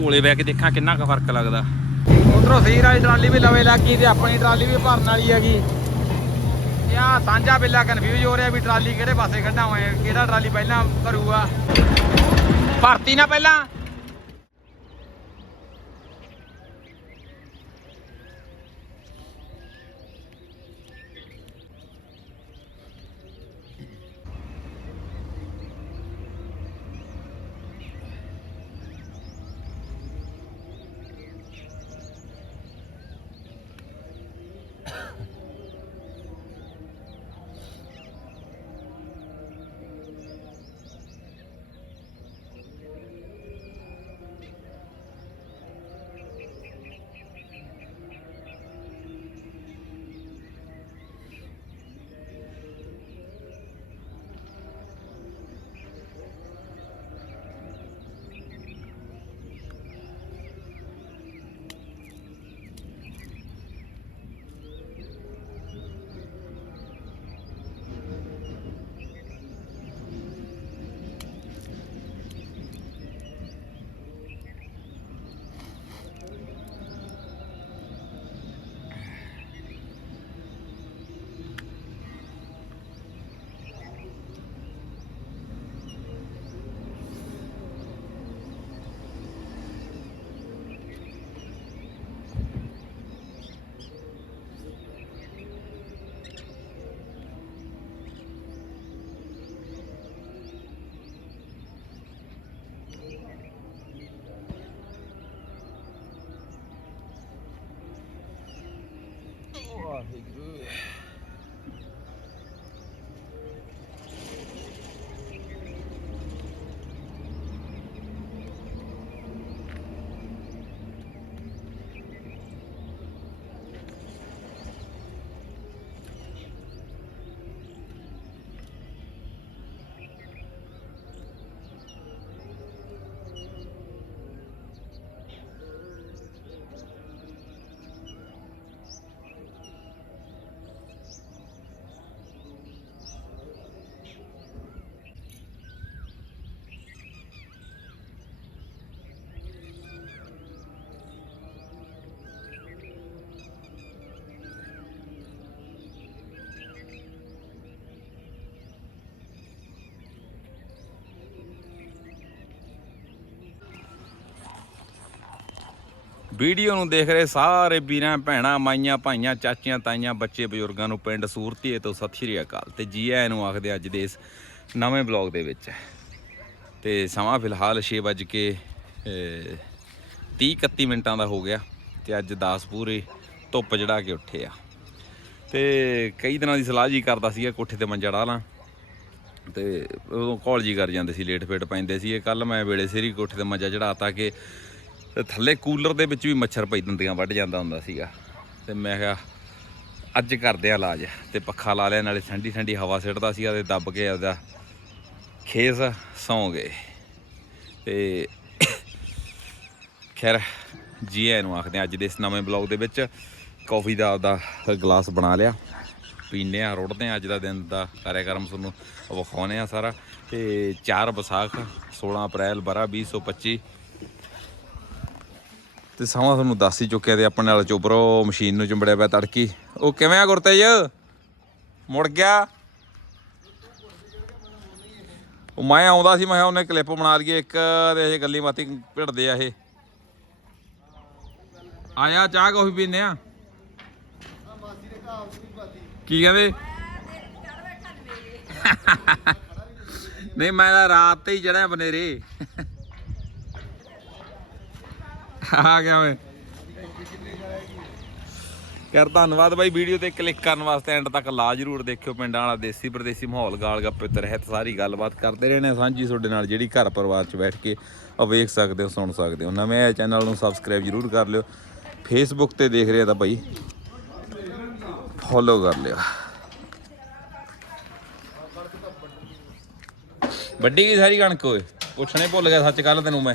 ਕੋਲੇ ਬਹਿ ਕੇ ਦੇਖਾਂ ਕਿੰਨਾ ਕੁ ਫ਼ਰਕ ਲੱਗਦਾ। ਉਧਰੋਂ ਸੀਰ ਵਾਲੀ ਟਰਾਲੀ ਵੀ ਲਵੇ ਲੱਗੀ ਤੇ ਆਪਣੀ ਟਰਾਲੀ ਵੀ ਭਰਨ ਵਾਲੀ ਹੈਗੀ। ਇਹ ਸਾਂਝਾ ਬਿੱਲਾ ਕਨਫਿਊਜ਼ ਹੋ ਰਿਹਾ ਵੀ ਟਰਾਲੀ ਕਿਹੜੇ ਪਾਸੇ ਕੱਢਾਂ ਹੋਏ ਕਿਹੜਾ ਟਰਾਲੀ ਪਹਿਲਾਂ ਭਰੂਗਾ ਭਰਤੀ ਨਾ ਪਹਿਲਾਂ। Vallahi gülüm. ਵੀਡੀਓ ਨੂੰ ਦੇਖ ਰਹੇ ਸਾਰੇ ਵੀਰਾਂ, ਭੈਣਾਂ, ਮਾਈਆਂ, ਭਾਈਆਂ, ਚਾਚੀਆਂ, ਤਾਈਆਂ, ਬੱਚੇ, ਬਜ਼ੁਰਗਾਂ ਨੂੰ ਪਿੰਡ ਸੂਰਤੀਏ ਤੋਂ ਸਤਿ ਸ਼੍ਰੀ ਅਕਾਲ। ਤੇ ਜੀ ਆਇਆਂ ਨੂੰ ਆਖਦੇ ਅੱਜ ਦੇ ਇਸ ਨਵੇਂ ਬਲੌਗ ਦੇ ਵਿੱਚ। ਤੇ ਸਮਾਂ ਫਿਲਹਾਲ 6 ਵੱਜ ਕੇ 30 31 ਮਿੰਟਾਂ ਦਾ ਹੋ ਗਿਆ ਤੇ ਅੱਜ 10 ਪੂਰੇ ਧੁੱਪ ਜੜਾ ਕੇ ਉੱਠੇ ਆ। ਤੇ ਕਈ ਦਿਨਾਂ ਦੀ ਸਲਾਹ ਜੀ ਕਰਦਾ ਸੀਗਾ ਕੋਠੇ ਤੇ ਮੰਜਾ ਡਾ ਲਾਂ। ਤੇ ਉਦੋਂ ਕਾਲ ਜੀ ਕਰ ਜਾਂਦੇ ਸੀ ਲੇਟ ਫੇਟ ਪੈਂਦੇ ਸੀ ਇਹ ਕੱਲ ਮੈਂ ਵੇਲੇ ਸਿਰ ਹੀ ਕੋਠੇ ਤੇ ਮੰਜਾ ਚੜਾਤਾ ਕਿ ਤੇ ਥੱਲੇ ਕੂਲਰ ਦੇ ਵਿੱਚ ਵੀ ਮੱਛਰ ਪਈ ਦੰਦੀਆਂ ਵੱਢ ਜਾਂਦਾ ਹੁੰਦਾ ਸੀਗਾ। ਤੇ ਮੈਂ ਕਿਹਾ, ਅੱਜ ਕਰਦੇ ਆ ਇਲਾਜ ਤੇ ਪੱਖਾ ਲਾ ਲਿਆ, ਨਾਲੇ ਠੰਡੀ ਠੰਡੀ ਹਵਾ ਸਿੱਟਦਾ ਸੀਗਾ ਤੇ ਦੱਬ ਕੇ ਆਪਦਾ ਖੇਸ ਸੌਂ ਗਏ। ਤੇ ਖੈਰ ਜੀ ਆਇਆਂ ਨੂੰ ਆਖਦੇ ਹਾਂ ਅੱਜ ਦੇ ਇਸ ਨਵੇਂ ਬਲੌਗ ਦੇ ਵਿੱਚ ਕਾਫੀ ਦਾ ਆਪਦਾ ਗਲਾਸ ਬਣਾ ਲਿਆ। ਪੀਂਦੇ ਆ ਰੁੜਦੇ ਆ ਅੱਜ ਦਾ ਦਿਨ ਦਾ ਕਾਰਿਆਕਰਮ ਤੁਹਾਨੂੰ ਵਿਖਾਉਨੇ ਆ ਸਾਰਾ। ਤੇ 4 ਵਿਸਾਖ 16 ਅਪ੍ਰੈਲ, ਬਰਾ 2025 ਤੇ ਸਮਾਂ ਤੁਹਾਨੂੰ ਦੱਸ ਹੀ ਚੁੱਕਿਆ ਤੇ ਆਪਣੇ ਨਾਲ ਚੋਬਰੋ ਮਸ਼ੀਨ ਨੂੰ ਚੁੰਬੜਿਆ ਪਿਆ ਤੜਕੀ। ਉਹ ਕਿਵੇਂ ਆ ਗੁਰਤੇਜ? ਮੁੜ ਗਿਆ? ਉਹ ਮੈਂ ਆਉਂਦਾ ਸੀ ਮੈਂ ਕਿਹਾ ਉਹਨੇ ਕਲਿੱਪ ਬਣਾ ਲਈਏ ਇੱਕ ਤੇ ਇਹ ਗੱਲੀ ਬਾਤੀ ਭਿੜਦੇ ਆ ਇਹ। ਆਇਆ ਚਾਹ ਕਾਫੀ ਪੀਨੇ ਆ? ਕੀ ਕਹਿੰਦੇ? ਨਹੀਂ ਮੈਂ ਤਾਂ ਰਾਤ ਤੇ ਹੀ ਚੜਿਆ ਬਨੇਰੇ। ਆ ਗਿਆ ਓਏ। ਕਰ ਧੰਨਵਾਦ ਬਾਈ ਵੀਡੀਓ ਤੇ ਕਲਿੱਕ ਕਰਨ ਵਾਸਤੇ। ਐਂਡ ਤੱਕ ਲਾ ਜਰੂਰ ਦੇਖਿਓ ਪਿੰਡਾਂ ਵਾਲਾ ਦੇਸੀ ਪਰਦੇਸੀ ਮਾਹੌਲ, ਗਾਲ ਗੱਪੇ ਰਹਿਤ ਸਾਰੀ ਗੱਲਬਾਤ ਕਰਦੇ ਰਹੇ ਸਾਂਝੀ ਤੁਹਾਡੇ ਨਾਲ ਜਿਹੜੀ ਘਰ ਪਰਿਵਾਰ 'ਚ ਬੈਠ ਕੇ ਉਹ ਵੇਖ ਸਕਦੇ ਹੋ, ਸੁਣ ਸਕਦੇ ਹੋ। ਨਵੇਂ ਚੈਨਲ ਨੂੰ ਸਬਸਕ੍ਰਾਈਬ ਜਰੂਰ ਕਰ ਲਿਓ। ਫੇਸਬੁੱਕ ਤੇ ਦੇਖ ਰਹੇ ਤਾਂ ਭਾਈ ਫੋਲੋ ਕਰ ਲਿਓ। ਵੱਡੀ ਕੀ ਸਾਰੀ ਕਣਕ ਓਏ? ਪੁੱਛਣੇ ਭੁੱਲ ਗਿਆ ਸੱਚ ਕੱਲ ਤੈਨੂੰ ਮੈਂ।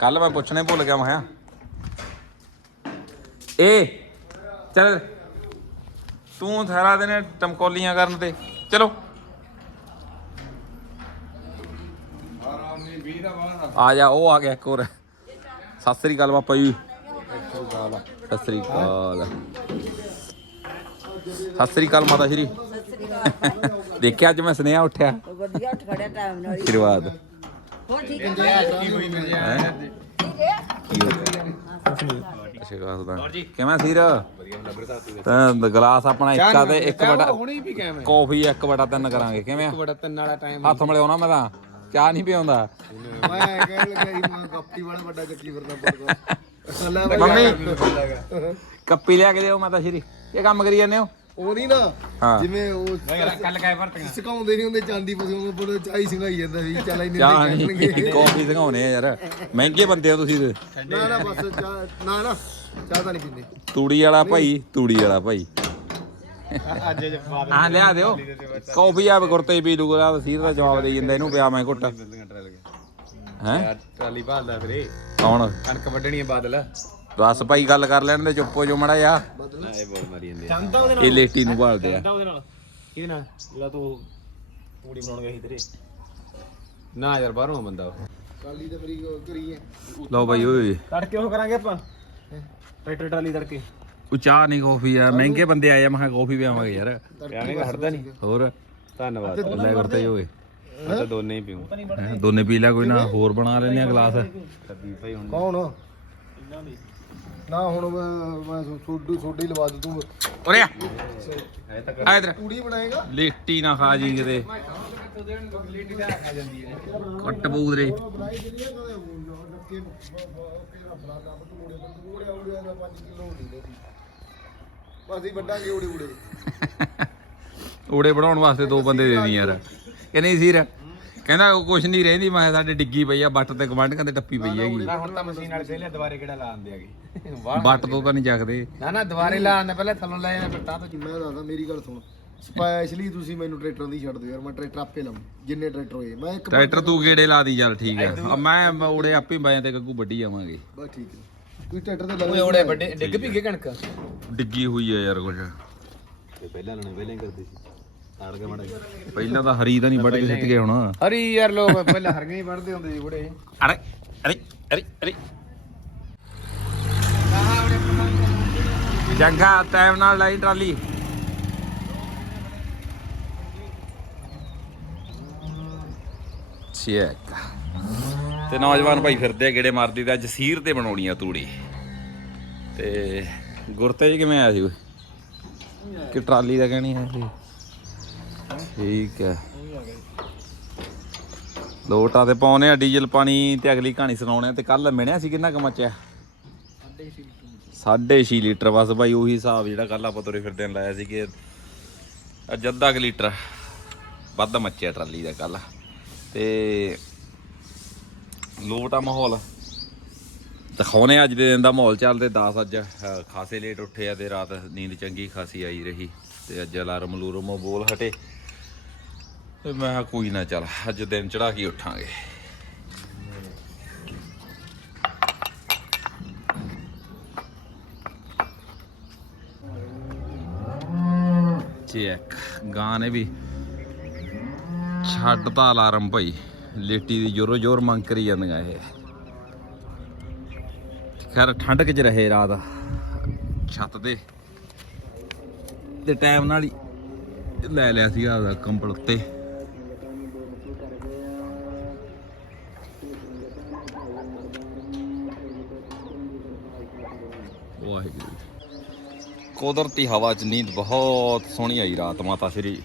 ਕੱਲ ਮੈਂ ਪੁੱਛਣੇ ਭੁੱਲ ਗਿਆ ਮੈਂ। ਏ ਚੱਲ। ਤੂੰ ਸਾਰਾ ਦਿਨ ਟਮਕੋਲੀਆਂ ਕਰਨ ਤੇ। ਚਲੋ। ਆ ਜਾ ਉਹ ਆ ਗਿਆ ਇੱਕ ਹੋਰ। ਸਤਿ ਸ੍ਰੀ ਅਕਾਲ ਬਾਪਾ ਜੀ। ਸਤਿ ਸ੍ਰੀ ਅਕਾਲ। ਸਤਿ ਸ੍ਰੀ ਅਕਾਲ ਮਾਤਾ ਸ਼੍ਰੀ। ਦੇਖਿਆ ਅੱਜ ਮੈਂ ਸੁਨੇਹਾ ਉੱਠਿਆ। ਵਧੀਆ ਉੱਠ ਖੜਿਆ ਟਾਈਮ ਨਾਲ ਹੀ। ਹੋਰ ਠੀਕ ਹੈ ਹੈ? ਕੀ ਹੋ ਗਿਆ? ਆਸ਼ੀਰਵਾਦ ਦਾ। ਕਿਵੇਂ ਸੀਰ? ਤਾਂ ਗਲਾਸ ਆਪਣਾ ਇੱਕ ਆ ਤੇ ਇੱਕ ਬਟਾ ਹੁਣੀ ਵੀ ਕਿਵੇਂ? ਕਾਫੀ ਇੱਕ ਬਟਾ ਤਿੰਨ ਕਰਾਂਗੇ। ਕਿਵੇਂ ਆ? ਬੜਾ ਤਿੰਨ ਵਾਲਾ ਟਾਈਮ ਹੱਥ ਮਲੇ ਨਾ ਮੈਂ ਤਾਂ। ਚਾਹ ਨਹੀਂ ਪਿਆਉਂਦਾ। ਮੈਂ ਕਹਿਣ ਲੱਗਾ ਸੀ ਮੈਂ ਗੱਪੀ ਵਾਲਾ ਵੱਡਾ ਚੱਕੀ ਫਿਰਦਾ ਮੰਮੀ ਕੱਪੀ ਲਿਆ ਕੇ ਦਿਓ ਮਾਤਾ ਸ਼੍ਰੀ। ਇਹ ਕੰਮ ਕਰੀ ਜਾਂਦੇ ਹੋ? ਉਹ ਨਹੀਂ ਨਾ ਹਾਂ। ਜਿਵੇਂ ਉਹ ਕੱਲ ਕਾਇ ਵਰਤੀਆਂ। ਸਿਕਾਉਂਦੇ ਨਹੀਂ ਹੁੰਦੇ ਚਾਂਦੀ ਪਸੂ ਬੜਾ ਚਾਈ ਸਿੰਗਾਈ ਜਾਂਦਾ ਸੀ ਚੱਲ ਇੰਨੇ ਚਾਹ ਦੇ ਨਹੀਂ। ਕਹਿਣਗੇ। ਕਾਫੀ ਦਿਖਾਉਣੇ ਆ ਯਾਰ। ਮਹਿੰਗੇ ਬੰਦੇ ਹੋ ਤੁਸੀਂ ਤੇ। ਨਾ ਨਾ ਬਸ ਚਾਹ ਨਾ ਨਾ ਚਾਹ ਤਾਂ ਨਹੀਂ ਪੀਂਦੇ। ਤੂੜੀ ਵਾਲਾ ਭਾਈ ਤੂੜੀ ਵਾਲਾ ਭਾਈ। ਅੱਜ ਜੇ ਬਾਦ ਹਾਂ ਲਿਆ ਦਿਓ। ਕਾਫੀ ਆ ਗੁਰਤੇ ਪੀ ਲੂਗਾ ਸੀਰ ਦਾ ਜਵਾਬ ਦੇ ਜਾਂਦਾ ਇਹਨੂੰ ਪਿਆ ਮੈਂ ਘੁੱਟ। ਹੈ? ਟਰਾਲੀ ਭਾਲਦਾ ਵੀਰੇ। ਕੌਣ? ਕਣਕ ਵੱਢਣੀ ਹੈ ਬਾਦਲ। ਬਸ ਭਾਈ ਗੱਲ ਕਰ ਲੈਣ ਦੇ ਚੁੱਪੋ ਜੋ ਮੜਾ ਜਾ ਇਹ ਬੋਲ ਮਾਰੀ ਜਾਂਦੇ ਚੰਦਾ ਉਹਦੇ ਇਹ ਲੇਟੀ ਨੂੰ ਭਾਲਦੇ ਆ। ਨਾਲ ਉਹਦੇ ਨਾਲ। ਕਿਹਦੇ ਨਾਲ? ਜਿਹੜਾ ਤੂੰ ਪੂੜੀ ਬਣਾਉਣ ਗਿਆ ਸੀ ਤੇਰੇ। ਨਾ ਯਾਰ ਬਾਹਰੋਂ ਬੰਦਾ ਉਹ। ਕਾਲੀ ਤੇ ਮੇਰੀ ਉਹ ਕਰੀ ਹੈ। ਲਓ ਭਾਈ ਓਏ। ਤੜਕੇ ਉਹ ਕਰਾਂਗੇ ਆਪਾਂ। ਟਰੈਕਟਰ ਟਰਾਲੀ ਤੜਕੇ। ਉਹ ਚਾਹ ਨਹੀਂ ਕਾਫੀ ਆ। ਮਹਿੰਗੇ ਬੰਦੇ ਆਏ ਆ ਮੈਂ ਕਿਹਾ ਕਾਫੀ ਪਿਆਵਾਂਗੇ ਯਾਰ। ਐਵੇਂ ਹਟਦਾ ਨਹੀਂ। ਹੋਰ? ਧੰਨਵਾਦ। ਲੈ ਕਰਤੇ ਓਏ। ਮੈਂ ਤਾਂ ਦੋਨੇ ਹੀ ਪੀਉਂ ਹੈਂ, ਦੋਨੇ ਪੀ ਲਿਆ ਕੋਈ ਨਾ। ਹੋਰ ਬਣਾ ਲੈਨੇ ਆ ਗਲਾਸ। ਤਬੀ ਭਾਈ ਹੁਣ। ਕੌਣ? ਨਾ ਹੁਣ ਮੈਂ ਮੈਂ ਸੋਡੂ ਸੋਡੀ ਲਵਾ ਦੂੰ ਤੂੰ। ਉਰੇ ਆ। ਆ ਇਧਰ। ਤੂੜੀ ਬਣਾਏਗਾ? ਲੇਟੀ ਨਾ ਖਾ ਜੀ ਕਿਤੇ। ਕੱਟ ਬੂਦਰੇ ਬਣਾਈ ਦਿੰਦੀ ਆ ਕਦੇ ਡੱਕੇ ਕਿਹੜਾ ਫਲਾਣਾ ਬਟੂੜੇ ਬਟੂੜੇ ਆਉੜੇ ਦਾ 5 ਕਿਲੋ ਹੁੰਦੀ ਨੇ ਬਸ ਹੀ ਵੱਡਾਂਗੇ ਉੜੇ ਉੜੇ ਓੜੇ ਬਣਾਉਣ ਵਾਸਤੇ ਦੋ ਬੰਦੇ ਦੇ ਦੀ ਯਾਰ। ਕਿ ਨਹੀਂ ਸੀਰ ਕਹਿੰਦਾ ਉਹ ਕੁਛ ਨਹੀਂ ਰਹਿੰਦੀ ਮੈਂ ਕਿਹਾ ਸਾਡੇ ਡਿੱਗੀ ਪਈ ਆ ਬੱਟ ਤੇ ਗਵੰਡ ਕਹਿੰਦੇ ਟੱਪੀ ਪਈ ਹੈਗੀ। ਨਾ ਹੁਣ ਤਾਂ ਮਸ਼ੀਨ ਵਾਲੇ ਸੇਲੇ ਦੁਬਾਰੇ ਕਿਹੜਾ ਲਾਉਂਦੇ ਆਗੇ ਵਾਹ ਬੱਟ ਤੋਂ ਤਾਂ ਨਹੀਂ ਚੱਕਦੇ। ਨਾ ਨਾ ਦੁਬਾਰੇ ਲਾਉਂਦੇ ਪਹਿਲਾਂ ਥੱਲੋਂ ਲੈ ਜਾਂਦੇ ਫਿਰ ਤਾਂ ਤੋਂ ਮੈਂ ਦੱਸਦਾ ਮੇਰੀ ਗੱਲ ਸੁਣ। ਸਪੈਸ਼ਲੀ ਤੁਸੀਂ ਮੈਨੂੰ ਟਰੈਕਟਰਾਂ ਦੀ ਛੱਡ ਦਿਓ ਯਾਰ ਮੈਂ ਟਰੈਕਟਰ ਆਪੇ ਲਾਉਂ ਜਿੰਨੇ ਟਰੈਕਟਰ ਹੋਏ ਮੈਂ ਇੱਕ ਟਰੈਕਟਰ ਤੂੰ ਗੇੜੇ ਲਾ ਦੀ ਚੱਲ ਠੀਕ ਆ। ਮੈਂ ਓੜੇ ਆਪੇ ਬਾਇਆਂ ਤੇ ਗੱਗੂ ਵੱਢੀ ਜਾਵਾਂਗੇ ਬਸ ਠੀਕ ਹੈ। ਕੋਈ ਟਰੈਕਟਰ ਤੇ ਓਏ ਲਾ ਓੜੇ ਵੱਡੇ ਡਿੱਗ ਵੀ ਗਏ ਕਣਕ? ਡਿੱਗੀ ਹੋਈ ਆ ਯਾਰ ਕੁਛ। ਤੇ ਪਹਿਲਾਂ ਲਾਣੇ ਪਹਿਲਾਂ ਹੀ ਕਰਦੇ ਸੀ। ਆੜ ਕੇ ਮੜਾ ਪਹਿਲਾਂ ਤਾਂ ਹਰੀ ਤਾਂ ਨਹੀਂ ਵੱਢ ਕੇ ਸਿੱਟ ਗਏ ਹੁਣ। ਹਰੀ ਯਾਰ ਲੋਕ ਪਹਿਲਾਂ ਹਰੀਆਂ ਹੀ ਵੜਦੇ ਹੁੰਦੇ ਸੀ ਬੁੜੇ। ਅਰੇ ਅਰੇ ਅਰੇ ਅਰੇ। ਜੰਗਾ ਟਾਈਮ ਨਾਲ ਲਾਈ ਟਰਾਲੀ। ਚੈੱਕ ਤੇ ਨੌਜਵਾਨ ਭਾਈ ਫਿਰਦੇ ਆ ਗੇੜੇ ਮਾਰਦੀ ਤੇ ਅੱਜ ਸੀਰ ਤੇ ਬਣਾਉਣੀ ਆ ਤੂੜੀ। ਤੇ ਗੁਰਤੇ ਜੀ ਕਿਵੇਂ ਆਇਆ ਸੀ ਕਿ ਟਰਾਲੀ ਦਾ ਕਹਿਣੀ ਹੈ ਜੀ ਠੀਕ ਹੈ। ਲੋਟਾ ਤੇ ਪਾਉਨੇ ਆ, ਡੀਜ਼ਲ ਪਾਣੀ ਤੇ ਅਗਲੀ ਕਹਾਣੀ ਸੁਣਾਉਣੇ ਆ ਤੇ ਕੱਲ ਮਿਣਿਆ ਸੀ ਕਿੰਨਾ ਕੁ ਮਚਿਆ? 6.5 ਲੀਟਰ, ਬਸ ਬਾਈ ਉਹੀ ਹਿਸਾਬ ਜਿਹੜਾ ਕੱਲ ਆਪਾਂ ਤੁਰੇ ਫਿਰਦੇ ਨੇ ਲਾਇਆ ਸੀ ਕਿ ਅੱਧਾ ਕੁ ਲੀਟਰ ਵੱਧ ਮੱਚਿਆ ਟਰਾਲੀ ਦਾ ਕੱਲ ਤੇ ਲੋਟਾ ਮਾਹੌਲ। ਦਿਖਾਉਨੇ ਆ ਅੱਜ ਦੇ ਦਿਨ ਦਾ ਮਾਹੌਲ ਚੱਲਦੇ 10 ਅੱਜ ਖਾਸੇ ਲੇਟ ਉੱਠੇ ਆ ਤੇ ਰਾਤ ਨੀਂਦ ਚੰਗੀ ਖਾਸੀ ਆਈ ਰਹੀ ਤੇ ਅੱਜ ਅਲਾਰਮ ਲੂਰਮ ਬੋਲ ਹਟੇ। ਤੇ ਮੈਂ ਕਿਹਾ ਕੋਈ ਨਾ ਚੱਲ, ਅੱਜ ਦਿਨ ਚੜਾ ਕੇ ਉੱਠਾਂਗੇ। ਚੈੱਕ ਗਾਂ ਨੇ ਵੀ ਛੱਡਤਾ ਅਲਾਰਮ ਭਾਈ, ਲੇਟੀ ਦੀ ਜੋਰੋ ਜੋਰ ਮੰਗ ਕਰੀ ਜਾਂਦੀਆਂ ਇਹ। ਖੈਰ, ਠੰਡ ਚ ਰਹੇ ਰਾਤ, ਛੱਤ ਤੇ। ਤੇ ਟਾਈਮ ਨਾਲ ਹੀ ਲੈ ਲਿਆ ਸੀਗਾ ਆਦਾ ਕੰਬਲ ਉੱਤੇ। ਵਾਹਿਗੁਰੂ ਕੁਦਰਤੀ ਹਵਾ ਚ ਨੀਂਦ ਬਹੁਤ ਸੋਹਣੀ ਆਈ ਰਾਤ ਮਾਤਾ ਸ਼੍ਰੀ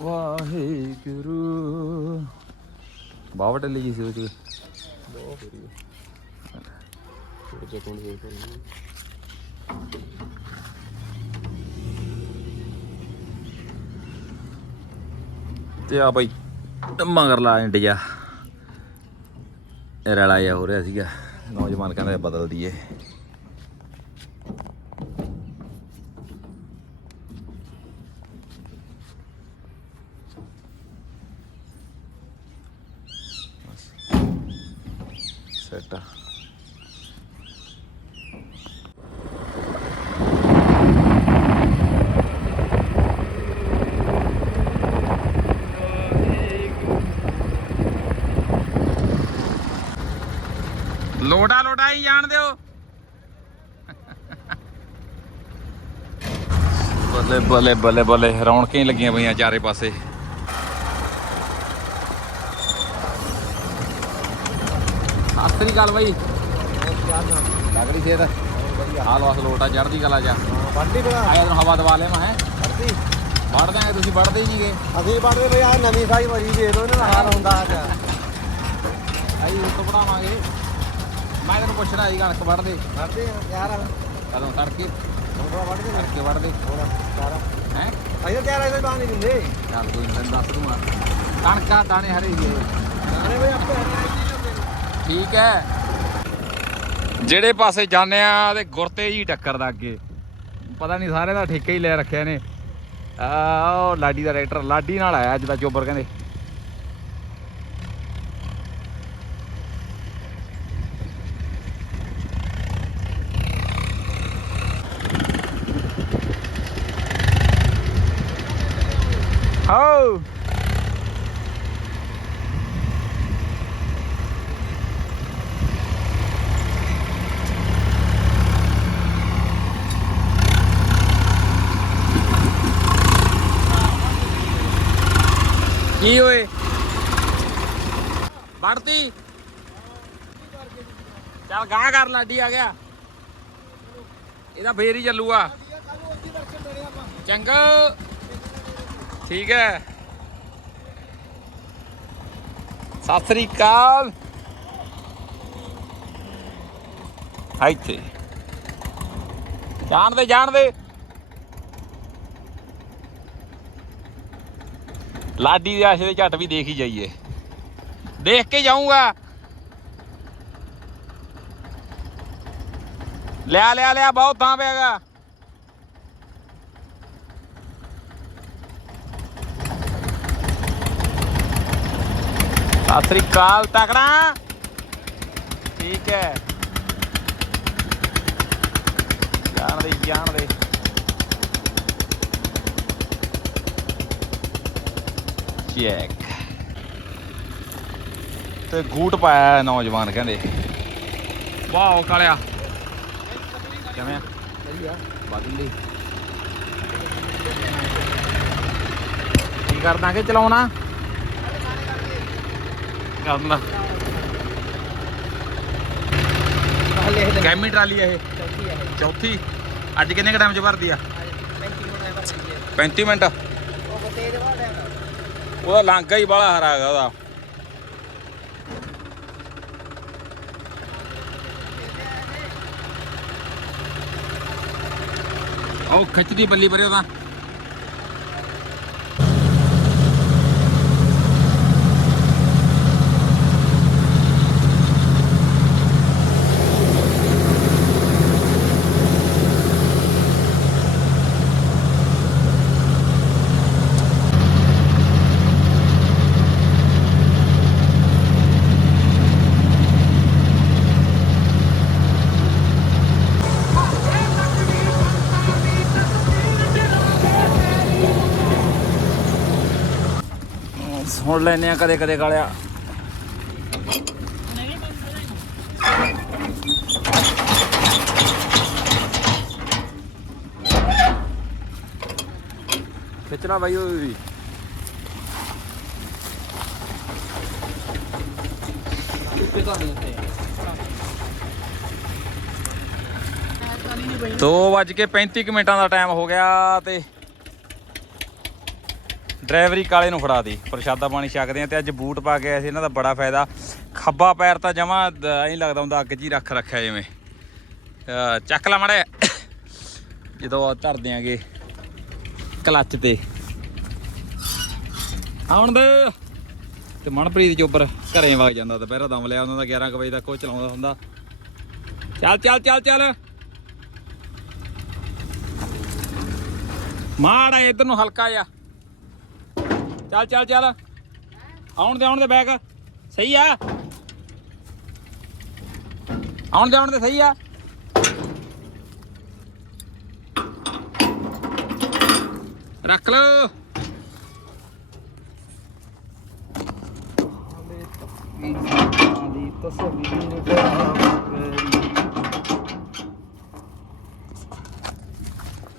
ਵਾਹਿਗੁਰੂ ਬਾਵਟ ਲਈ ਸੀ ਉਹ ਚ। ਤੇ ਆ ਬਾਈ ਮਗਰਲਾ ਇੰਡੀਆ ਰਲਾ ਜਿਹਾ ਹੋ ਰਿਹਾ ਸੀਗਾ। ਨੌਜਵਾਨ ਕਹਿੰਦੇ ਬਦਲ ਦਈਏ ਸੈਟ ਆ ਲੋਟਾ ਲੋਟਾ ਹੀ ਜਾਣ ਦਿਓ ਬੱਲੇ ਬੱਲੇ ਬੱਲੇ ਰੌਣਕਾਂ ਹੀ ਲੱਗੀਆਂ ਪਈਆਂ ਚਾਰੇ ਪਾਸੇ। ਸਤਿ ਅਕਾਲ ਬਾਈ। ਲੱਗਦੀ ਸੇਤ ਹਾਲ ਵਾਸ ਲੋਟਾ ਚੜਦੀ ਕਲਾ ਜਾ ਵੱਡੀ ਬਣਾ ਆਇਆ ਤੈਨੂੰ ਹਵਾ ਦਵਾ ਲੈ ਮੈਂ ਹੈ ਵੜ ਦਾਂਗੇ ਤੁਸੀਂ ਵੜਦੇ ਹੀ ਨਹੀਂਗੇ। ਅਸੀਂ ਪੜਦੇ ਬਈ ਆ ਨਵੀਂ ਸਾਈ ਮਰੀ ਦੇ ਲੋ ਇਹਨਾਂ ਦਾ ਹਾਲ ਹੁੰਦਾ ਅੱਜ। ਆਈ ਹੁਣ ਤੋਂ ਪੜਾਵਾਂਗੇ ਮੈਂ ਤੈਨੂੰ ਪੁੱਛਣਾ ਸੀ ਕਣਕ ਵੜਦੇ ਵੱਡੇ ਯਾਰ ਕਦੋਂ ਤੜਕੇ। ਥੋੜਾ ਵੱਡੇ ਨੇ ਤੜਕੇ ਵੜਦੇ ਹੋਰ ਯਾਰ ਹੈ ਅਸੀਂ ਤਿਆਰ ਐਸੇ ਬਾਹਰ ਨਹੀਂ ਦਿੰਦੇ ਚੱਲ ਕੋਈ ਨਹੀਂ ਦੱਸ ਦੂੰਗਾ ਕਣਕਾਂ ਦਾਣੇ ਹਰੇ ਜੀ ਨਾਲੇ ਬਈ ਆਪੇ ਹਰਿਆਣਾ ਠੀਕ ਹੈ ਜਿਹੜੇ ਪਾਸੇ ਜਾਂਦੇ ਆ ਤੇ ਗੁਰਤੇ ਜੀ ਟੱਕਰ ਦਾ ਅੱਗੇ। ਪਤਾ ਨਹੀਂ ਸਾਰੇ ਦਾ ਠੇਕਾ ਹੀ ਲੈ ਰੱਖਿਆ ਨੇ ਆ ਉਹ ਲਾਡੀ ਦਾ ਟਰੈਕਟਰ ਲਾਡੀ ਨਾਲ ਆਇਆ ਅੱਜ ਦਾ ਚੋਬਰ ਕਹਿੰਦੇ ਹਾਓ ਕੀ ਓਏ ਵੜਤੀ ਚੱਲ ਗਾਂ ਕਰ ਲਾਡੀ ਆ ਗਿਆ। ਇਹਦਾ ਫੇਰ ਹੀ ਚੱਲੂਗਾ। ਚੰਗਾ। ਠੀਕ ਹੈ। ਸਤਿ ਸ੍ਰੀ ਅਕਾਲ। ਇੱਥੇ। ਜਾਣਦੇ ਜਾਣਦੇ ਲਾਡੀ ਦੇ ਆਸ਼ੇ ਦੇ ਝੱਟ ਵੀ ਦੇਖ ਹੀ ਜਾਈਏ। ਦੇਖ ਕੇ ਜਾਊਂਗਾ। ਲਿਆ ਲਿਆ ਲਿਆ, ਬਹੁਤ ਥਾਂ ਪਿਆਗਾ ਸਤਿ ਸ੍ਰੀ ਅਕਾਲ, ਤਕੜਾ। ਠੀਕ ਹੈ। ਜਾਣ ਦੇ ਜਾਣ ਦੇ। ਚੈੱਕ ਤੇ ਗੂਟ ਪਾਇਆ ਨੌਜਵਾਨ, ਕਹਿੰਦੇ। ਵਾਓ ਕਾਲਿਆ ਕਿਵੇਂ ਆ ਵਧੀਆ ਬਦਲੀ ਕੀ ਕਰਦਾ ਕਿ ਚਲਾਉਣਾ ਕਰਨਾ ਹਲੇ ਹਲੇ ਕੈਮੀ ਟਰਾਲੀ ਆ ਇਹ ਚੌਥੀ ਹੈ ਚੌਥੀ ਅੱਜ ਕਿੰਨੇ ਕ ਟਾਈਮ ਚ ਭਰਦੀ ਆ 35 ਮਿੰਟ ਉਹ ਤੇਜ਼ ਬਾਹਰ ਹੈ ਉਹਦਾ ਲਾਂਘਾ ਹੀ ਬੜਾ ਹਰਾ ਹੈਗਾ ਉਹਦਾ ਉਹ ਖਿੱਚਦੀ ਬੱਲੀ ਪਰੇ ਉਹਦਾ। ਸੁਣ ਲੈਨੇ ਆ ਕਦੇ ਕਦੇ ਗਾਲਿਆ। ਖਿੱਚਣਾ ਬਾਈ ਉਹ ਵੀ। ਦੋ ਵੱਜ ਕੇ 35 ਕੁ ਮਿੰਟਾਂ ਦਾ ਟਾਈਮ ਹੋ ਗਿਆ ਤੇ ਡਰਾਈਵਰੀ ਕਾਲੇ ਨੂੰ ਫੜਾਤੀ ਪ੍ਰਸ਼ਾਦਾ ਪਾਣੀ ਛਕਦੇ ਆ ਤੇ ਅੱਜ ਬੂਟ ਪਾ ਕੇ ਆਏ ਸੀ, ਇਹਨਾਂ ਦਾ ਬੜਾ ਫਾਇਦਾ। ਖੱਬਾ ਪੈਰ ਤਾਂ ਜਮਾ ਐਂ ਲੱਗਦਾ ਹੁੰਦਾ ਅੱਗ 'ਚ ਹੀ ਰੱਖ ਰੱਖਿਆ ਜਿਵੇਂ। ਚੱਕ ਲਾ ਮੜੇ ਜਦੋਂ ਧਰ ਦਿਆਂਗੇ ਕਲੱਚ ਤੇ। ਆਉਣ ਦੇ। ਤੇ ਮਨਪ੍ਰੀਤ ਚੋਬਰ ਘਰੇ ਵਗ ਜਾਂਦਾ ਦੁਪਹਿਰਾ, ਦਮ ਲਿਆ ਉਹਨਾਂ ਦਾ 11 ਕੁ ਵਜੇ ਤੱਕ ਉਹ ਚਲਾਉਂਦਾ ਹੁੰਦਾ। ਚੱਲ ਚੱਲ ਚੱਲ ਚੱਲ। ਮਾੜਾ ਇਧਰ ਨੂੰ ਹਲਕਾ ਜਾ ਚੱਲ ਚੱਲ ਚੱਲ। ਆਉਣ ਦੇ ਆਉਣ ਦੇ ਬੈਗ। ਸਹੀ ਆ। ਆਉਣ ਦੇ ਆਉਣ ਦੇ, ਸਹੀ ਆ। ਰੱਖ ਲੋ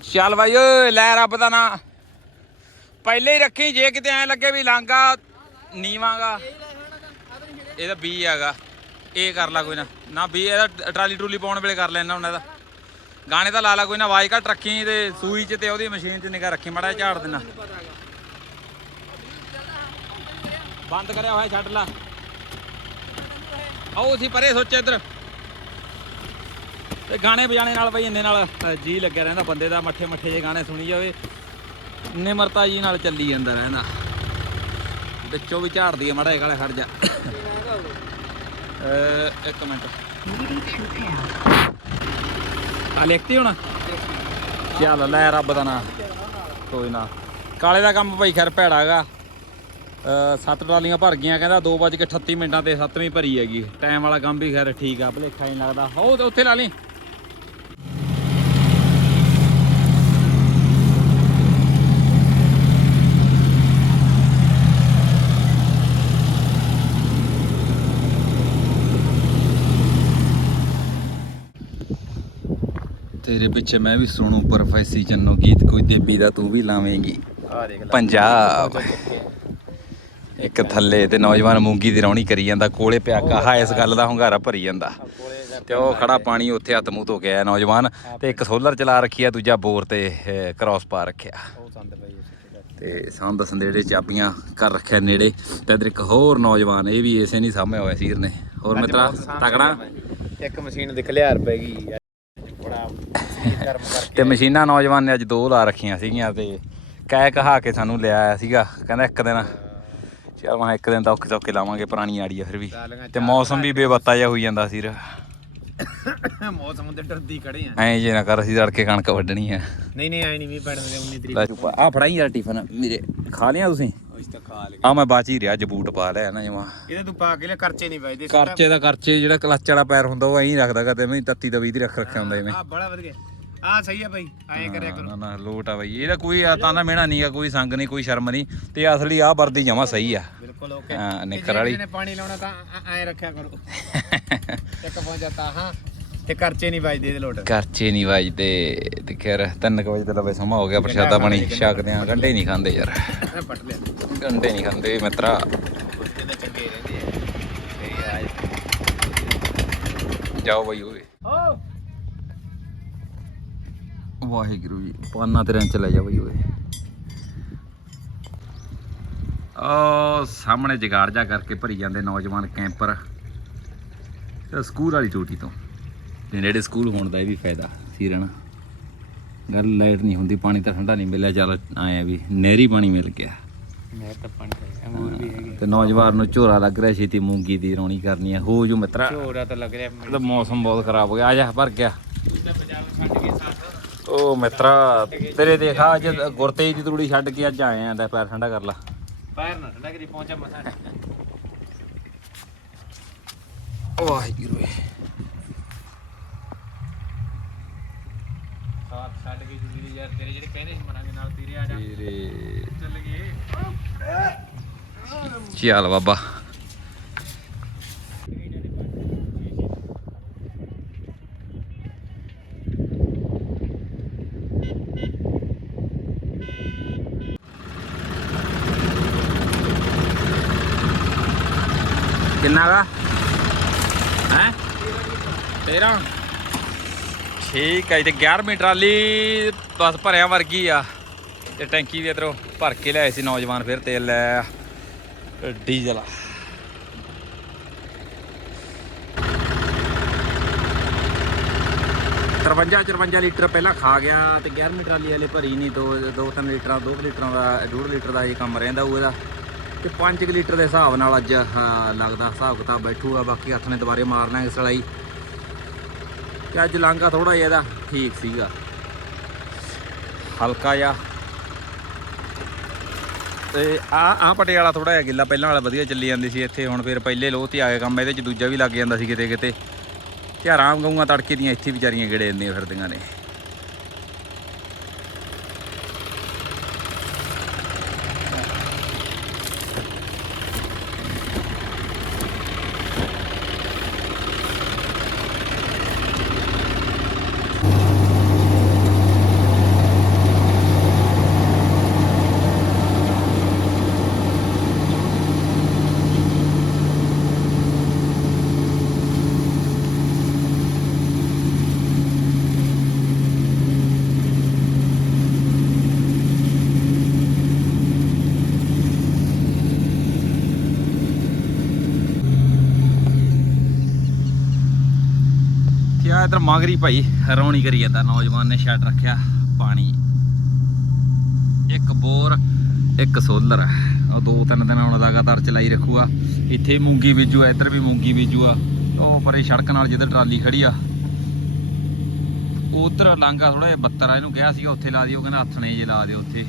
ਚੱਲ ਬਾਈ ਓਏ, ਲੈ ਰੱਬ ਦਾ ਨਾਂ। ਪਹਿਲੇ ਹੀ ਰੱਖੀ ਜੇ ਕਿਤੇ ਐ ਲੱਗੇ ਵੀ ਲਾਂਗਾ ਨੀਵਾਂਗਾ। ਇਹਦਾ ਬੀ ਹੈਗਾ। ਇਹ ਕਰ ਲਾ ਕੋਈ ਨਾ। ਨਾ ਬੀ ਇਹਦਾ ਟਰਾਲੀ ਟਰੂਲੀ ਪਾਉਣ ਵੇਲੇ ਕਰ ਲੈਣਾ ਉਹਨਾਂ ਦਾ ਗਾਣੇ ਤਾਂ ਲਾ ਲਾ ਕੋਈ ਨਾ ਆਵਾਜ਼ ਘੱਟ ਰੱਖੀ ਤੇ ਸੂਈ 'ਚ ਤੇ ਉਹਦੀ ਮਸ਼ੀਨ 'ਚ ਨਿਗਾ ਰੱਖੀ ਮੜਾ ਝਾੜ ਦੇਣਾ ਬੰਦ ਕਰਿਆ ਹੋਇਆ ਛੱਡ ਲਾ। ਆਓ ਅਸੀਂ ਪਰੇ ਸੋਚੇ ਇੱਧਰ। ਤੇ ਗਾਣੇ ਵਜਾਣੇ ਨਾਲ ਬਈ ਇੰਨੇ ਨਾਲ ਅ, ਜੀ ਲੱਗਿਆ ਰਹਿੰਦਾ ਬੰਦੇ ਦਾ ਮੱਠੇ ਮੱਠੇ ਜੇ ਗਾਣੇ ਸੁਣੀ ਜਾਵੇ। ਨਿਮਰਤਾ ਜੀ ਨਾਲ ਚੱਲੀ ਜਾਂਦਾ ਰਹਿੰਦਾ ਵਿੱਚੋਂ ਵੀ ਝਾੜਦੀ ਆ ਮੜਾ ਇਹ ਕਾਲੇ ਖੜ ਜਾ। ਅ, ਇੱਕ ਮਿੰਟ। ਆ ਲਿਖਤੀ ਹੁਣ? ਚੱਲ ਲੈ ਰੱਬ ਦਾ ਨਾਂ। ਕੋਈ ਨਾ। ਕਾਲੇ ਦਾ ਕੰਮ ਭਾਈ ਖੈਰ ਭੈੜਾ ਹੈਗਾ। ਸੱਤ ਟਰਾਲੀਆਂ ਭਰ ਗਈਆਂ ਕਹਿੰਦਾ 2:38 ਮਿੰਟਾਂ ਤੇ ਸੱਤਵੀਂ ਭਰੀ ਹੈਗੀ। ਟਾਈਮ ਵਾਲਾ ਕੰਮ ਵੀ ਖੈਰ ਠੀਕ ਆ। ਭਲੇਖਾ ਨਹੀਂ ਲੱਗਦਾ। ਹੋ ਉੱਥੇ ਲਾ ਲਈ। ਤੇਰੇ ਪਿੱਛੇ ਮੈਂ ਵੀ ਸੁਣੂ ਪ੍ਰੋਫੈਸੀ ਚੰਨੋ ਗੀਤ ਕੋਈ ਦੇਬੀ ਦਾ ਤੂੰ ਵੀ ਲਾਵੇਂਗੀ। ਆ ਦੇਖ ਲੈ। ਪੰਜਾਬ। ਇੱਕ ਥੱਲੇ ਤੇ ਨੌਜਵਾਨ ਮੂੰਗੀ ਦੀ ਰੌਣੀ ਕਰੀ ਜਾਂਦਾ ਕੋਲੇ ਪਿਆ ਕਾਹਾ ਇਸ ਗੱਲ ਦਾ ਹੁੰਗਾਰਾ ਭਰੀ ਜਾਂਦਾ। ਤੇ ਉਹ ਖੜਾ ਪਾਣੀ ਉੱਥੇ ਹੱਥ ਮੂੰਹ ਧੋ ਕੇ ਆਇਆ ਨੌਜਵਾਨ ਤੇ ਇੱਕ ਸੋਲਰ ਚਲਾ ਰੱਖੀ ਆ ਦੂਜਾ ਬੋਰ ਤੇ ਕ੍ਰਾਸ ਪਾ ਰੱਖਿਆ। ਉਹ ਸੰਦ ਤੇ ਸੰਦ ਸੰਦੇੜੇ ਚਾਬੀਆਂ ਕਰ ਰੱਖਿਆ ਨੇੜੇ। ਤੇ ਇਧਰ ਇੱਕ ਹੋਰ ਨੌਜਵਾਨ ਇਹ ਵੀ ਇਸੇ ਨਹੀਂ ਸਾਹਮਣੇ ਹੋਇਆ ਸੀਰ ਨੇ। ਹੋਰ ਮਿੱਤਰਾ ਤਕੜਾ? ਇੱਕ ਮਸ਼ੀਨ ਦਿਖ ਲਿਆਰ ਪੈ ਗਈ ਕਰਕੇ ਤੇ ਮਸ਼ੀਨਾਂ ਨੌਜਵਾਨ ਨੇ ਅੱਜ ਦੋ ਲਾ ਰੱਖੀਆਂ ਸੀਗੀਆਂ ਤੇ ਕਹਿ ਕਹਾ ਕੇ ਸਾਨੂੰ ਲਿਆ ਆਇਆ ਸੀਗਾ। ਕਹਿੰਦਾ ਇੱਕ ਦਿਨ ਚਲ ਮੈਂ ਇੱਕ ਦਿਨ ਤਾਂ ਔਖੇ ਸੌਖੇ ਲਾਵਾਂਗੇ ਪੁਰਾਣੀ ਆੜੀ ਆ ਫਿਰ ਵੀ। ਤੇ ਮੌਸਮ ਵੀ ਬੇਵੱਤਾ ਜਿਹਾ ਹੋਈ ਜਾਂਦਾ ਸੀਰ ਮੌਸਮ ਤੇ ਡਰਦੀ ਖੜੇ ਆ। ਐਂ ਜੇ ਨਾ ਕਰ ਅਸੀਂ ਤੜਕੇ ਕਣਕ ਵੱਢਣੀ ਆ। ਨਹੀਂ ਨਹੀਂ ਆਈ ਨਹੀਂ ਵੀ ਪੈਣ ਦੇ 19 ਤਰੀਕ ਆ ਫੜਾਈ ਯਾਰ ਟਿਫਨ ਮੇਰੇ ਖਾ ਲਿਆ ਤੁਸੀਂ? ਖਾ ਲਏ ਆ ਮੈਂ ਬਾਚੀ ਰਿਹਾ ਜਬੂਟ ਪਾ ਲਿਆ ਨਾ ਜਮਾ। ਇਹਦੇ ਤੂੰ ਪਾ ਕੇ ਲੈ ਖਰਚੇ ਨਹੀਂ ਵੱਜਦੇ ਕਰਚੇ ਦਾ ਕਰਚੇ ਜਿਹੜਾ ਕਲੱਚ ਵਾਲਾ ਪੈਰ ਹੁੰਦਾ ਉਹ ਐਂ ਰੱਖਦਾ ਕਦੇ ਮੈਂ ਤੱਤੀ ਦੀ ਰੱਖ ਰੱਖਿਆ ਹੁੰਦਾ ਐਵੇਂ ਆ ਬੜਾ ਵਧੀਆ। ਆ ਸਹੀ ਆ ਭਾਈ ਐਂ ਕਰਿਆ ਕਰੋ। ਨਾ ਨਾ ਲੋਟ ਆ ਬਈ। ਇਹਦਾ ਕੋਈ ਆ ਤਾਂ ਨਾ ਮਿਹਣਾ ਨਹੀਂ ਆ ਕੋਈ ਸੰਗ ਨਹੀਂ ਕੋਈ ਸ਼ਰਮ ਨਹੀਂ। ਤੇ ਅਸਲੀ ਆ ਵਰਦੀ ਜਮਾ ਸਹੀ ਆ। ਬਿਲਕੁਲ ਓਕੇ। ਹਾਂ, ਨਿੱਕਰ ਵਾਲੀ। ਨੇ ਪਾਣੀ ਲਾਉਣਾ ਤਾਂ ਐ ਰੱਖਿਆ ਕਰੋ। ਇੱਕ ਪਹੁੰਚ ਜਾਂਦਾ ਹਾਂ। ਤੇ ਖਰਚੇ ਨਹੀਂ ਵੱਜਦੇ ਇਹਦੇ ਲੋਟ। ਕਰਚੇ ਨਹੀਂ ਵੱਜਦੇ। ਤੇ ਖੈਰ 3 ਵਜੇ ਲਵੇ ਸਮਾਂ ਹੋ ਗਿਆ ਪ੍ਰਸ਼ਾਦਾ ਬਣੀ ਛਕਦੇ ਆ ਗੰਡੇ ਨਹੀਂ ਖਾਂਦੇ ਯਾਰ। ਮੈਂ ਪਟ ਲਿਆ। ਗੰਡੇ ਨਹੀਂ ਖਾਂਦੇ ਮਿੱਤਰਾ ਜਾਓ ਬਈ ਓਏ। ਵਾਹਿਗੁਰੂ ਜੀ, ਪਾਨਾ ਤੇਰੇ ਚ ਲੈ ਜਾ ਬਈ ਓਏ। ਉਹ ਸਾਹਮਣੇ ਜਗਾੜ ਜਾ ਕਰਕੇ ਭਰੀ ਜਾਂਦੇ ਨੌਜਵਾਨ ਕੈਂਪਰ। ਤੇ ਸਕੂਲ ਵਾਲੀ ਟੂਟੀ ਤੋਂ। ਤੇ ਨੇੜੇ ਸਕੂਲ ਹੋਣ ਦਾ ਇਹ ਵੀ ਫਾਇਦਾ ਸੀਰਨ ਗੱਲ ਲਾਈਟ ਨਹੀਂ ਹੁੰਦੀ, ਪਾਣੀ ਤਾਂ ਠੰਡਾ ਨਹੀਂ ਮਿਲਿਆ, ਚੱਲ ਆਇਆ ਵੀ ਨਹਿਰੀ ਪਾਣੀ ਮਿਲ ਗਿਆ। ਤਾਂ ਹੈ ਵੀ ਹੈਗੇ ਤੇ ਨੌਜਵਾਨ ਨੂੰ ਝੋਰਾ ਲੱਗ ਰਿਹਾ ਛੇਤੀ ਮੂੰਗੀ ਦੀ ਰੌਣੀ ਕਰਨੀ ਆ। ਹੋ ਜੋ ਮਿੱਤਰਾ। ਝੋਰਾ ਤਾਂ ਲੱਗ ਰਿਹਾ ਇਹਦਾ ਮੌਸਮ ਬਹੁਤ ਖਰਾਬ ਹੋ ਗਿਆ। ਆ ਜਾ ਭਰ ਗਿਆ। ਉਹ ਮਿੱਤਰਾ ਤੇਰੇ ਦੇਖਾ ਅੱਜ ਗੁਰਤੇਜ ਦੀ ਤੂੜੀ ਛੱਡ ਕੇ ਅੱਜ ਆਏ ਆਂ ਦਾ ਪੈਰ ਠੰਡਾ ਕਰ ਲਾ। ਪੈਰ ਨਾ ਠੰਡਾ ਕਰੀ ਪਹੁੰਚਾ ਮਸਾ ਵਾਹਿਗੁਰੂ ਸਾਥ ਛੱਡ ਕੇ ਜੁੜੀ ਯਾਰ ਤੇਰੇ ਜਿਹੜੇ ਕਹਿੰਦੇ ਸੀ ਮਨਾਂਗੇ ਨਾਲ ਤੇਰੇ ਆ ਜਾ। ਤੇਰੇ। ਚੱਲ ਗਏ। ਚੱਲ ਬਾਬਾ ਕਿੰਨਾ ਗਾ ਹੈ? 13 ਠੀਕ ਹੈ ਜੀ ਤੇ 11ਵੀਂ ਟਰਾਲੀ ਬਸ ਭਰਿਆ ਵਰਗੀ ਆ। ਤੇ ਟੈਂਕੀ ਵੀ ਇਧਰੋਂ ਭਰ ਕੇ ਲਿਆਏ ਸੀ ਨੌਜਵਾਨ ਫਿਰ ਤੇਲ ਲੈ ਡੀਜ਼ਲ। ਤਰਵੰਜਾ 54 ਲੀਟਰ ਪਹਿਲਾਂ ਖਾ ਗਿਆ ਤੇ 11ਵੀਂ ਟਰਾਲੀ ਵਾਲੇ ਭਰੀ ਨਹੀਂ, ਦੋ ਦੋ, ਤਿੰਨ ਲੀਟਰਾਂ, ਦੋ ਕੁ ਲੀਟਰਾਂ ਦਾ, ਡੂਢ ਲੀਟਰ ਦਾ ਇਹ ਕੰਮ ਰਹਿੰਦਾ ਉਹ ਇਹਦਾ। ਤੇ 5 ਲੀਟਰ ਦੇ ਹਿਸਾਬ ਨਾਲ ਅੱਜ ਲੱਗਦਾ ਹਿਸਾਬ ਕਿਤਾਬ ਬੈਠੂਗਾ ਬਾਕੀ ਹੱਥ ਨੇ ਦੁਬਾਰੇ ਮਾਰਨਾ ਇਸ ਲੜਾਈ ਤੇ ਅੱਜ ਲਾਂਗਾ ਥੋੜਾ ਜਿਹਾ ਇਹਦਾ ਠੀਕ ਸੀਗਾ। ਹਲਕਾ ਜਿਹਾ ਤੇ ਆ ਆ ਪਟਿਆਲਾ ਥੋੜਾ ਜਿਹਾ ਗਿੱਲਾ, ਪਹਿਲਾਂ ਵਾਲਾ ਵਧੀਆ ਚੱਲੀ ਜਾਂਦੀ ਸੀ ਇੱਥੇ, ਹੁਣ ਫਿਰ ਪਹਿਲੇ ਲੋਹ ਤੇ ਆ ਗਿਆ ਕੰਮ, ਇਹਦੇ ਚ ਦੂਜਾ ਵੀ ਲੱਗ ਜਾਂਦਾ ਸੀ ਕਿਤੇ ਕਿਤੇ ਤੇ ਆਰਾਮ ਗਊਆਂ ਤੜਕੇ ਦੀਆਂ, ਇੱਥੇ ਵਿਚਾਰੀਆਂ ਗੇੜੇ ਦਿੰਦੀਆਂ ਫਿਰਦੀਆਂ ਨੇ। ਇਧਰ ਮਾਗਰੀ ਭਾਈ ਰੌਣੀ ਕਰੀ ਜਾਂਦਾ ਨੌਜਵਾਨ ਨੇ ਸ਼ੈਡ ਰੱਖਿਆ ਪਾਣੀ। ਇੱਕ ਬੋਰ ਇੱਕ ਸੋਲਰ। ਉਹ ਦੋ ਤਿੰਨ ਦਿਨ ਹੁਣ ਲਗਾਤਾਰ ਚਲਾਈ ਰੱਖੂਗਾ। ਇੱਥੇ ਮੂੰਗੀ ਬੀਜੂ ਆ ਇੱਧਰ ਵੀ ਮੂੰਗੀ ਬੀਜੂ ਆ। ਉਹ ਪਰੇ ਸੜਕ ਨਾਲ ਜਿੱਧਰ ਟਰਾਲੀ ਖੜੀ ਆ। ਉਧਰ ਲਾਂਗਾ ਥੋੜਾ ਜਿਹਾ ਬੱਤਰ ਆ ਇਹਨੂੰ ਕਿਹਾ ਸੀਗਾ ਉੱਥੇ ਲਾ ਦਿਓ ਕਹਿੰਦਾ ਹੱਥ ਨੇ ਜੇ ਲਾ ਦਿਓ ਉੱਥੇ।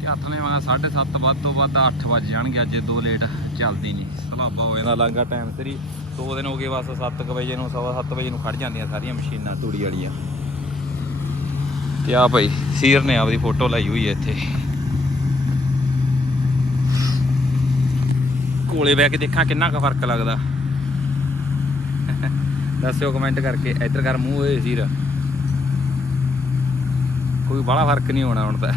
ਤੇ ਹੱਥ ਨੇ ਵਾਂਗਾ 7:30 ਵੱਧ ਤੋਂ ਵੱਧ 8 ਵਜ ਜਾਣਗੇ ਅੱਜ ਦੋ ਲੇਟ ਚੱਲਦੀ ਨਹੀਂ ਸਲਾਬਾ ਹੋ ਜਾਂਦਾ ਲਾਂਗਾ ਟਾਈਮ ਸਿਰ ਦੋ ਦਿਨ ਹੋ ਗਏ ਬਸ 7 ਵਜੇ ਨੂੰ, ਸਵਾ 7 ਵਜੇ ਨੂੰ ਖੜ ਜਾਂਦੀਆਂ ਸਾਰੀਆਂ ਮਸ਼ੀਨਾਂ ਤੂੜੀ ਵਾਲੀਆਂ। ਤੇ ਆ ਭਾਈ, ਸੀਰ ਨੇ ਆਪਦੀ ਫੋਟੋ ਲਾਈ ਹੋਈ ਹੈ ਇੱਥੇ। ਕੋਲੇ ਬਹਿ ਕੇ ਦੇਖਾਂ ਕਿੰਨਾ ਕੁ ਫ਼ਰਕ ਲੱਗਦਾ। ਦੱਸਿਓ ਕਮੈਂਟ ਕਰਕੇ, ਇੱਧਰ ਕਰ ਮੂੰਹ ਓਏ ਸੀਰ। ਕੋਈ ਬੜਾ ਫ਼ਰਕ ਨਹੀਂ ਹੋਣਾ ਹੁਣ ਤਾਂ।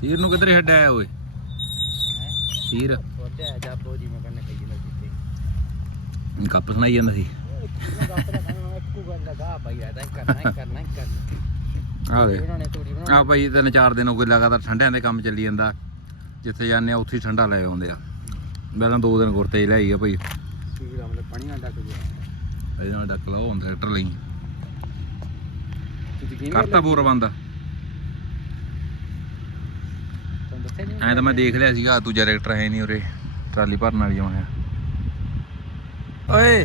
ਸੀਰ ਨੂੰ ਕਿੱਧਰ ਛੱਡਿਆ ਓਏ? ਸੀਰ। ਛੋਟਿਆ ਜਾਬੋ ਜੀ ਮੈਂ ਕਹਿੰਦਾ ਕਹੀ ਨਾ ਜਿੱਤੇ ਕੱਪ ਸੁਣਾਈ ਜਾਂਦਾ ਸੀ। ਇੱਕੋ ਗੱਲ ਲਗਾ ਭਾਈ ਐਦਾਂ ਹੀ ਕਰਨਾ ਹੀ ਕਰਨਾ ਹੀ ਕਰਨਾ। ਆ ਆ ਭਾਈ ਤਿੰਨ ਚਾਰ ਦਿਨ ਹੋ ਗਏ ਲਗਾਤਾਰ ਠੰਡਿਆਂ ਦੇ ਕੰਮ ਚੱਲੀ ਜਾਂਦਾ। ਜਿੱਥੇ ਜਾਂਦੇ ਆ ਉੱਥੇ ਹੀ ਠੰਡਾ ਲੈ ਆਉਂਦੇ ਆ। ਪਹਿਲਾਂ ਦੋ ਦਿਨ ਗੁਰਤੇ ਲੈ ਆਈ ਆ ਭਾਈ ਪਾਣੀ ਨਾਲ ਡੱਕ ਗਿਆ। ਇਹਦੇ ਨਾਲ ਡੱਕ ਲਾਓ ਹੁਣ ਟਰੈਕਟਰ ਲਈ। ਤੂੰ ਯਕੀਨ ਕਰਤਾ ਬੋਰ ਬੰਦ। ਤੁਹਾਨੂੰ ਦੱਸਿਆ ਨਹੀਂ ਐਂ ਤਾਂ ਮੈਂ ਦੇਖ ਲਿਆ ਸੀਗਾ ਦੂਜਾ ਟਰੈਕਟਰ ਹੈ ਨਹੀਂ ਉਰੇ ਟਰਾਲੀ ਭਰਨ ਵਾਲੀ ਆਉਣਾ। ਓਏ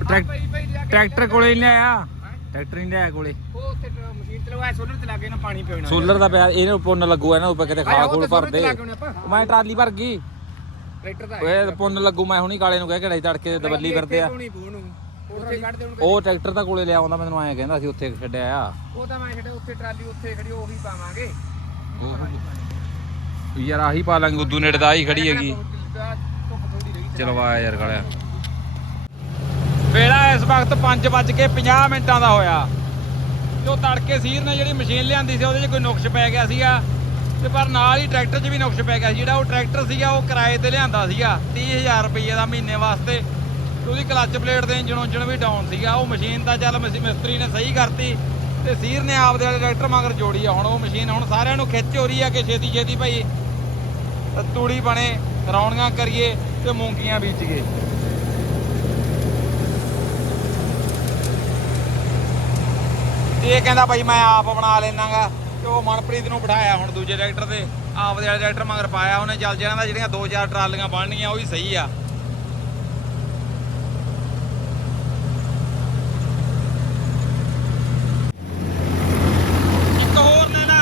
ਟਰੈਕ- ਟਰੈਕਟਰ ਕੋਲੇ ਨਹੀਂ ਆਇਆ ਟਰੈਕਟਰ ਨਹੀਂ ਲਿਆਇਆ ਕੋਲੇ। ਉਹ ਉੱਥੇ ਮਸ਼ੀਨ ਚਲਵਾਇਆ ਸੋਲਰ ਤੇ ਲੱਗੇ ਨਾ ਪਾਣੀ ਪਿਉਣਾ ਸੋਲਰ ਦਾ ਪਿਆ ਇਹਨੂੰ ਪੁੰਨ ਲੱਗੂ ਇਹਨਾਂ ਉੱਪਰ ਕਿਤੇ ਖਾ ਖੋਲ ਭਰ ਦੇ ਲੱਗੇ ਆਪਾਂ। ਮੈਂ ਟਰਾਲੀ ਭਰ ਗਈ। ਟਰੈਕਟਰ ਦਾ ਓਏ ਪੁੰਨ ਲੱਗੂ ਮੈਂ ਹੁਣੀ ਕਾਲੇ ਨੂੰ ਕਹਿ ਕੇ ਤੜਕੇ ਦਬੱਲੀ ਫਿਰਦੇ ਆ। ਉਹ ਟਰੈਕਟਰ ਤਾਂ ਕੋਲੇ ਲਿਆ ਆਉਂਦਾ ਮੈਨੂੰ ਐਂ ਕਹਿੰਦਾ ਸੀ ਉੱਥੇ ਛੱਡਿਆ ਆ। ਉਹ ਤਾਂ ਮੈਂ ਛੱਡੇ ਉੱਥੇ ਟਰਾਲੀ ਉੱਥੇ ਖੜੀ ਉਹੀ ਪਾਵਾਂਗੇ। ਯਾਰ ਆਹੀ ਪਾ ਲਾਂਗੇ ਉਦੋਂ ਨੇੜੇ ਦਾ ਆਹੀ ਖੜੀ ਹੈਗੀ। ਧੁੱਪ ਥੋੜੀ ਰਹੀ ਚਲੋ ਆ ਯਾਰ ਗਲਿਆ। ਵੇਲਾ ਇਸ ਵਕਤ 5:50 ਮਿੰਟਾਂ ਦਾ ਹੋਇਆ। ਉਹ ਤੜਕੇ ਸੀਰ ਨੇ ਜਿਹੜੀ ਮਸ਼ੀਨ ਲਿਆਂਦੀ ਸੀ ਉਹਦੇ 'ਚ ਕੋਈ ਨੁਕਸ ਪੈ ਗਿਆ ਸੀਗਾ। ਤੇ ਪਰ ਨਾਲ ਹੀ ਟਰੈਕਟਰ 'ਚ ਵੀ ਨੁਕਸ ਪੈ ਗਿਆ ਸੀ। ਜਿਹੜਾ ਉਹ ਟਰੈਕਟਰ ਸੀਗਾ ਉਹ ਕਿਰਾਏ ਤੇ ਲਿਆਂਦਾ ਸੀਗਾ। 30000 ਰੁਪਏ ਦਾ ਮਹੀਨੇ ਵਾਸਤੇ। ਉਹਦੀ ਕਲੱਚ ਪਲੇਟ ਦੇ ਇੰਜਣ ਉਂਜਣ ਵੀ ਡਾਊਨ ਸੀਗਾ। ਉਹ ਮਸ਼ੀਨ ਤਾਂ ਚੱਲ ਮਿਸ- ਮਿਸਤਰੀ ਨੇ ਸਹੀ ਕਰਤੀ। ਤੇ ਸੀਰ ਨੇ ਆਪਦੇ ਵਾਲੇ ਟਰੈਕਟਰ ਮਗਰ ਜੋੜੀ ਆ। ਹੁਣ ਉਹ ਮਸ਼ੀਨ ਹੁਣ ਸਾਰਿਆਂ ਨੂੰ ਖਿੱਚ ਹੋ ਰਹੀ ਆ ਕਿ ਛੇਤੀ ਛੇਤੀ ਭਾਈ ਤੂੜੀ ਬਣੇ ਰੌਣੀਆਂ ਕਰੀਏ ਤੇ ਮੂੰਗੀਆਂ ਬੀਜੀਏ ਤੇ ਇਹ ਕਹਿੰਦਾ ਭਾਈ ਮੈਂ ਆਪ ਬਣਾ ਲੈਣਾਗਾ ਤੇ ਉਹ ਮਨਪ੍ਰੀਤ ਨੂੰ ਬਿਠਾਇਆ ਹੁਣ ਦੂਜੇ ਟਰੈਕਟਰ ਤੇ। ਆਪਦੇ ਵਾਲੇ ਟਰੈਕਟਰ ਮਗਰ ਪਾਇਆ, ਉਹਨੇ ਚੱਲ ਜਾਣਾ ਜਿਹੜੀਆਂ ਦੋ ਚਾਰ ਟਰਾਲੀਆਂ ਬਣਨੀਆਂ ਉਹ ਵੀ ਸਹੀ ਆ ਇੱਕ ਹੋਰ ਨਾ ਨਾ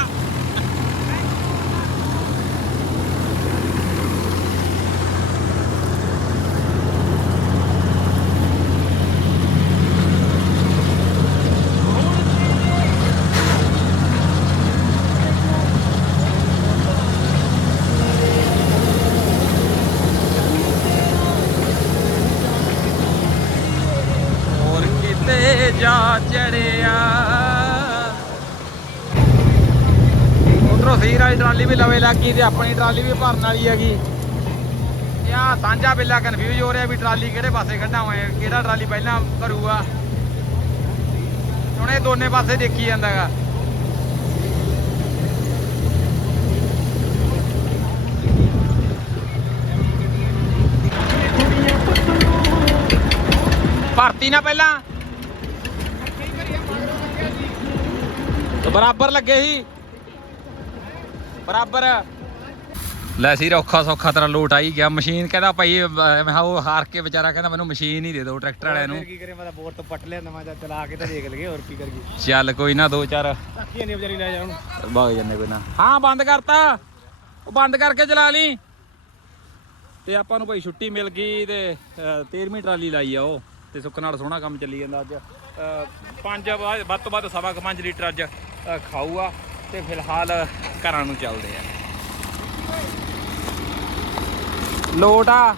ਹੋਰ ਕਿਤੇ ਜਾ ਚੜਿਆ ਉਧਰੋਂ ਸੀਰ ਵਾਲੀ ਟਰਾਲੀ ਵੀ ਲਵੇ ਲੱਗੀ ਤੇ ਆਪਣੀ ਟਰਾਲੀ ਵੀ ਭਰਨ ਵਾਲੀ ਹੈਗੀ। ਇਹ ਸਾਂਝਾ ਬਿੱਲਾ ਕਨਫਿਊਜ਼ ਹੋ ਰਿਹਾ ਵੀ ਟਰਾਲੀ ਕਿਹੜੇ ਪਾਸੇ ਕੱਢਾਂ ਕਿਹੜਾ ਟਰਾਲੀ ਪਹਿਲਾਂ ਭਰੂਗਾ। ਹੁਣ ਇਹ ਦੋਨੇ ਪਾਸੇ ਦੇਖੀ ਜਾਂਦਾਗਾ ਭਰਤੀ ਨਾ ਪਹਿਲਾਂ। ਬਰਾਬਰ ਲੱਗੇ ਸੀ। ਬਰਾਬਰ। ਲੈ ਸੀ ਔਖਾ ਸੌਖਾ ਤੇਰਾ ਲੋਟ ਆਈ ਗਿਆ। ਮਸ਼ੀਨ ਕਹਿੰਦਾ ਭਾਈ ਅਹ, ਮੈਂ ਕਿਹਾ ਉਹ ਹਾਰ ਕੇ ਵਿਚਾਰਾ ਕਹਿੰਦਾ ਮੈਨੂੰ ਮਸ਼ੀਨ ਹੀ ਦੇ ਦਿਓ ਟਰੈਕਟਰ ਵਾਲਿਆਂ ਨੂੰ। ਕੀ ਕਰੇ ਮੈਂ ਤਾਂ ਬੋਰ ਤੋਂ ਪੱਟ ਲਿਆ ਨਵਾਂ ਜਾਂ ਚਲਾ ਕੇ ਤਾਂ ਦੇਖ ਲਈਏ ਹੋਰ ਕੀ ਕਰੀਏ। ਚੱਲ ਕੋਈ ਨਾ ਦੋ ਚਾਰ। ਸਾਖੀ ਨਹੀਂ ਵਿਚਾਰੀ ਲੈ ਜਾਣ। ਵਗ ਜੰਨੇ ਕੋਈ ਨਾ। ਹਾਂ ਬੰਦ ਕਰਤਾ। ਉਹ ਬੰਦ ਕਰਕੇ ਚਲਾ ਲਈ। ਤੇ ਆਪਾਂ ਨੂੰ ਭਾਈ ਛੁੱਟੀ ਮਿਲ ਗਈ ਤੇ 13ਵੀਂ ਟਰਾਲੀ ਲਾਈ ਆ ਉਹ। ਤੇ ਸੁੱਖ ਨਾਲ ਸੋਹਣਾ ਕੰਮ ਚੱਲੀ ਜਾਂਦਾ ਅੱਜ। ਪੰਜ ਵੱਧ ਤੋਂ ਵੱਧ ਸਵਾ ਕੁ ਪੰਜ ਲੀਟਰ ਅੱਜ ਅਹ, ਖਾਊ ਆ ਤੇ ਫਿਲਹਾਲ ਘਰਾਂ ਨੂੰ ਚੱਲਦੇ ਆ। ਲੋਟ ਆ।